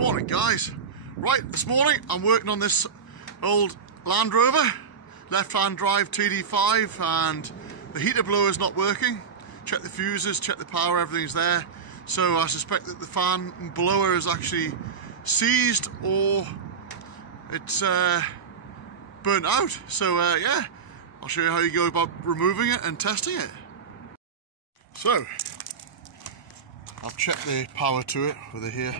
Morning guys. Right, this morning I'm working on this old Landrover left-hand drive Td5 and the heater blower is not working. Check the fuses, check the power, everything's there. So I suspect that the fan and blower is actually seized or it's burnt out. So yeah, I'll show you how you go about removing it and testing it. So I've checked the power to it with it here.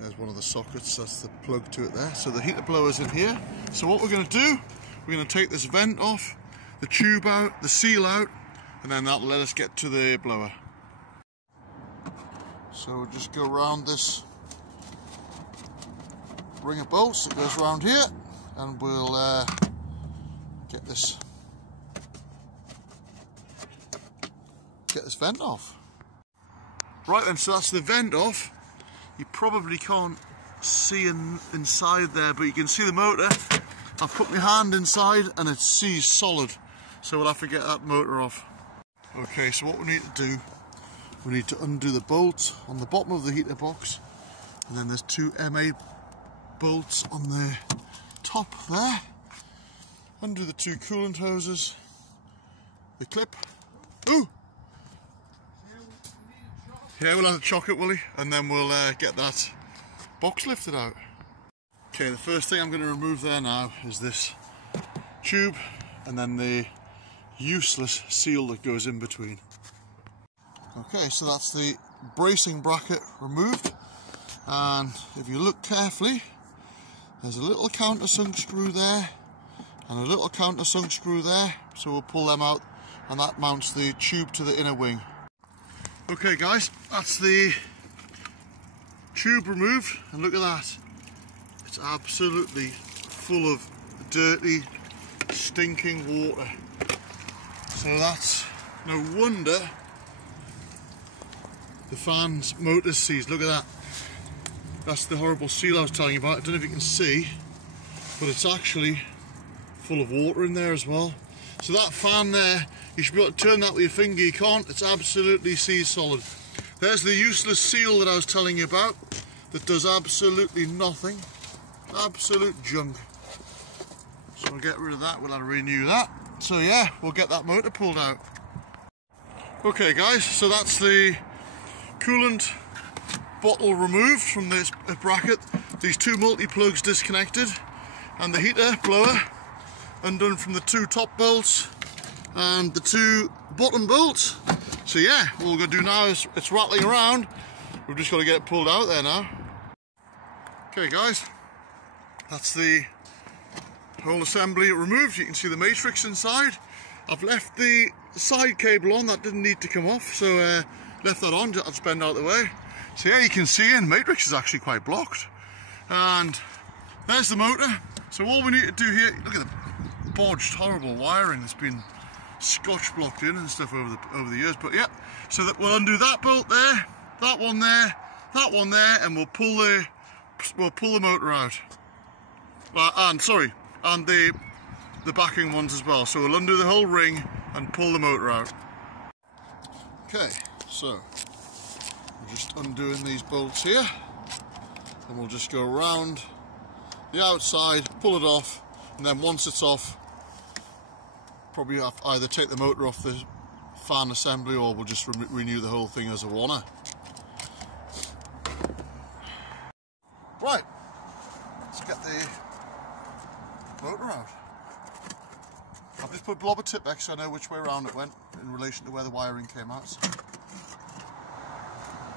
There's one of the sockets, that's the plug to it there. So the heater blower's in here. So what we're going to do, we're going to take this vent off, the tube out, the seal out, and then that'll let us get to the blower. So we'll just go around this ring of bolts that goes around here, and we'll get this vent off. Right then, so that's the vent off. You probably can't see inside there, but you can see the motor. I've put my hand inside and it's seized solid, so we'll have to get that motor off. Okay, so what we need to do, we need to undo the bolt on the bottom of the heater box, and then there's two M8 bolts on the top there. Undo the two coolant hoses, the clip. Ooh! Yeah, we'll have to chock it, will he? And then we'll get that box lifted out. Okay, the first thing I'm going to remove there now is this tube and then the useless seal that goes in between. Okay, so that's the bracing bracket removed, and if you look carefully, there's a little countersunk screw there and a little countersunk screw there, so we'll pull them out and that mounts the tube to the inner wing. Okay guys, that's the tube removed, and look at that. It's absolutely full of dirty, stinking water. So that's no wonder the fan's motor's seized. Look at that. That's the horrible seal I was telling you about. I don't know if you can see, but it's actually full of water in there as well. So that fan there, you should be able to turn that with your finger. You can't, it's absolutely seized solid. There's the useless seal that I was telling you about that does absolutely nothing. Absolute junk. So we'll get rid of that, we'll have to renew that. So yeah, we'll get that motor pulled out. Okay guys, so that's the coolant bottle removed from this bracket. These two multi-plugs disconnected, and the heater blower undone from the two top bolts and the two bottom bolts. So yeah, what we're going to do now is, it's rattling around, we've just got to get it pulled out there now. Okay guys, that's the whole assembly removed. You can see the matrix inside. I've left the side cable on, that didn't need to come off, so left that on, I'll just bend out the way. So yeah, you can see in, matrix is actually quite blocked. And there's the motor. So all we need to do here, look at the bodged, horrible wiring that's been scotch blocked in and stuff over the years. But yeah, so that we'll undo that bolt there, that one there, that one there, and we'll pull the motor out. And the backing ones as well. So we'll undo the whole ring and pull the motor out. Okay, so we're just undoing these bolts here, and we'll just go around the outside, pull it off, and then once it's off, probably have to either take the motor off the fan assembly or we'll just renew the whole thing as a one-er. Right, let's get the motor out. I've just put blob of Tipp-Ex so I know which way around it went in relation to where the wiring came out. So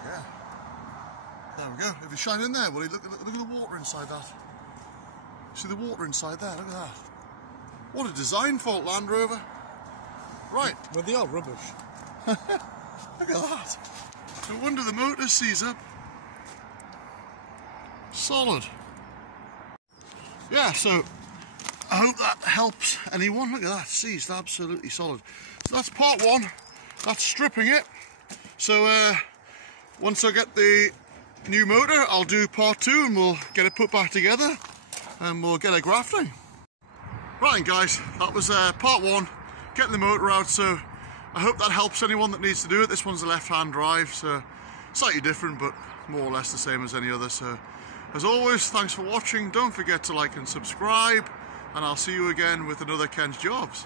yeah, there we go. If you shine in there, will you look at the water inside that? See the water inside there, look at that. What a design fault, Land Rover. Right. Well, they are rubbish. Look at that. No wonder the motor seized up. Solid. Yeah, so I hope that helps anyone. Look at that, seized, absolutely solid. So that's part one. That's stripping it. So once I get the new motor, I'll do part two and we'll get it put back together and we'll get it grafting. Right guys, that was part one, getting the motor out. So I hope that helps anyone that needs to do it. This one's a left-hand drive, so Slightly different, but more or less the same as any other. So as always, thanks for watching. Don't forget to like and subscribe, and I'll see you again with another Ken's Jobs.